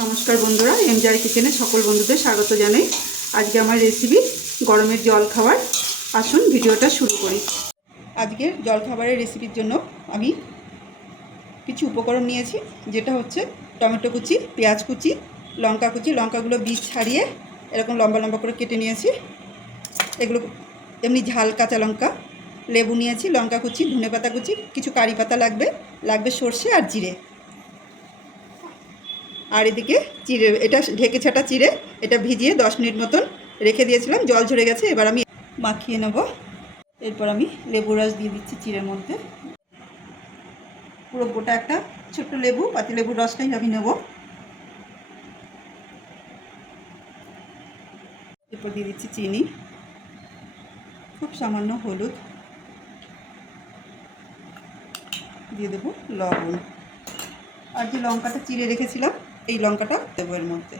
নমস্কার বন্ধুরা, এমজে কিচেনে সকল বন্ধুদের স্বাগত জানাই। আজকে আমার রেসিপি গরমের জল খাবার। আসুন ভিডিওটা শুরু করি। আজকে জল খাবারের রেসিপির জন্য আমি কিছু উপকরণ নিয়েছি, যেটা হচ্ছে টমেটো কুচি, পেঁয়াজ কুচি, লঙ্কা কুচি। লঙ্কাগুলো বীজ ছাড়িয়ে এরকম লম্বা লম্বা করে কেটে নিয়েছি। এগুলো এমনি ঝাল কাঁচা লঙ্কা, লেবু নিয়েছি, লঙ্কা কুচি, ধনেপাতা কুচি, কিছু কারি পাতা লাগবে সর্ষে আর জিরে। আর এদিকে চিড়ে, এটা ঢেকে ছাটা চিড়ে, এটা ভিজিয়ে 10 মিনিট মতন রেখে দিয়েছিলাম, জল ঝরে গেছে। এবার আমি মাখিয়ে নেব। এরপর আমি লেবু রস দিয়ে দিচ্ছি চিড়ের মধ্যে। পুরো গোটা একটা ছোট্ট লেবু, পাতি লেবুর রসটাই আমি নেব। এরপর দিয়ে দিচ্ছি চিনি, খুব সামান্য হলুদ, দিয়ে দেবো লবণ, আর যে লঙ্কাটা চিড়ে রেখেছিলাম এই লঙ্কাটা দেবো এর মধ্যে।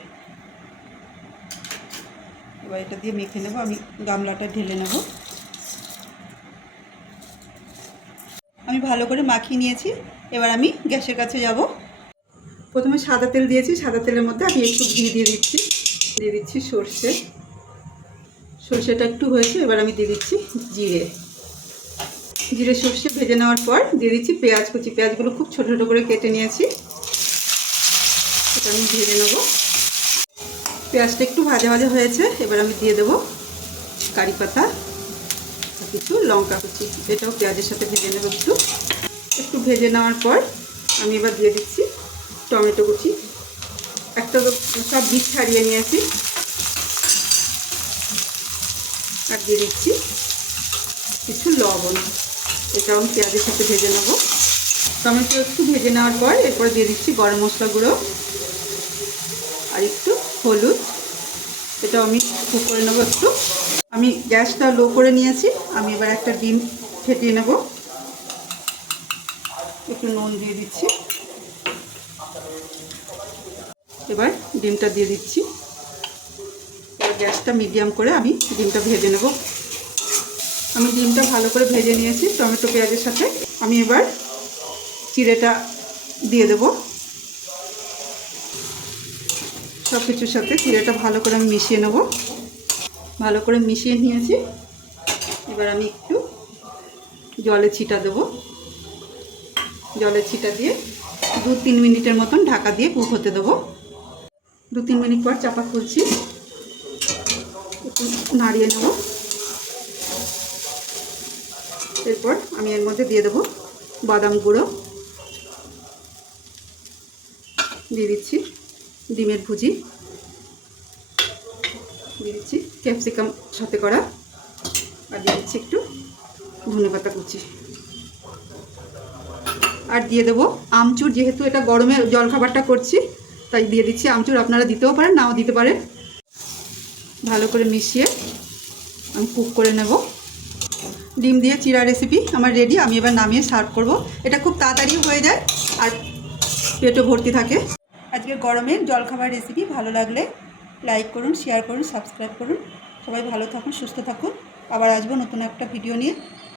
এবার এটা দিয়ে মেখে নেব। আমি গামলাটা ঢেলে নেব। আমি ভালো করে মাখিয়ে নিয়েছি। এবার আমি গ্যাসের কাছে যাব। প্রথমে সাদা তেল দিয়েছি, সাদা তেলের মধ্যে আমি একটু ঘি দিয়ে দিচ্ছি সর্ষেটা একটু হয়েছে। এবার আমি দিয়ে দিচ্ছি জিরে সর্ষে ভেজে নেওয়ার পর দিয়ে দিচ্ছি পেঁয়াজ কুচি। পেঁয়াজগুলো খুব ছোটো ছোটো করে কেটে নিয়েছি, এটা আমি ভেজে নেব। পেঁয়াজটা একটু ভাজা ভাজা হয়েছে। এবার আমি দিয়ে দেবো কারি পাতা, কিছু লঙ্কা কুচি, এটাও পেঁয়াজের সাথে ভেজে নেব। একটু ভেজে নেওয়ার পর আমি এবার দিয়ে দিচ্ছি টমেটো কুচি। একটা সব বীজ ছাড়িয়ে নিয়েছি। আর দিয়ে দিচ্ছি কিছু লবণ, এটাও আমি পেঁয়াজের সাথে ভেজে নেব। টমেটো একটু ভেজে নেওয়ার পর এরপর দিয়ে দিচ্ছি গরম মশলা গুঁড়ো আর একটু হলুদ, এটাও আমি কুক করে নেবো একটু। আমি গ্যাসটা লো করে নিয়েছি। আমি এবার একটা ডিম ফেটিয়ে নেব। একটু নুন দিয়ে দিচ্ছি। এবার ডিমটা দিয়ে দিচ্ছি। এবার গ্যাসটা মিডিয়াম করে আমি ডিমটা ভেজে নেব। আমি ডিমটা ভালো করে ভেজে নিয়েছি টমেটো পেঁয়াজের সাথে। আমি এবার চিড়েটা দিয়ে দেব। সব কিছুর সাথে চিড়েটা ভালো করে আমি মিশিয়ে নেব। ভালো করে মিশিয়ে নিয়েছি। এবার আমি একটু জলে ছিটা দেব। জলে ছিটা দিয়ে 2-3 মিনিটের মতন ঢাকা দিয়ে কুক হতে দেবো। 2-3 মিনিট পর চাপা খুলছি, একটু নাড়িয়ে নেব। এরপর আমি এর মধ্যে দিয়ে দেবো বাদাম গুঁড়ো, দিয়ে দিচ্ছি ডিমের ভুজি, দিয়ে দিচ্ছি ক্যাপসিকাম সাথে করা, আর দিয়ে দিচ্ছি একটু ধনেপাতা কুচি, আর দিয়ে দেবো আমচুর। যেহেতু এটা গরমে জলখাবারটা করছি তাই দিয়ে দিচ্ছি আমচুর। আপনারা দিতেও পারেন, নাও দিতে পারেন। ভালো করে মিশিয়ে আমি কুক করে নেব। ডিম দিয়ে চিড়া রেসিপি আমার রেডি। আমি এবার নামিয়ে সার্ভ করব। এটা খুব তাড়াতাড়ি হয়ে যায় আর পেটও ভর্তি থাকে। আজকে গরমের জলখাবার রেসিপি ভালো লাগলে লাইক করুন, শেয়ার করুন, সাবস্ক্রাইব করুন। সবাই ভালো থাকুন, সুস্থ থাকুন। আবার আসবো নতুন একটা ভিডিও নিয়ে।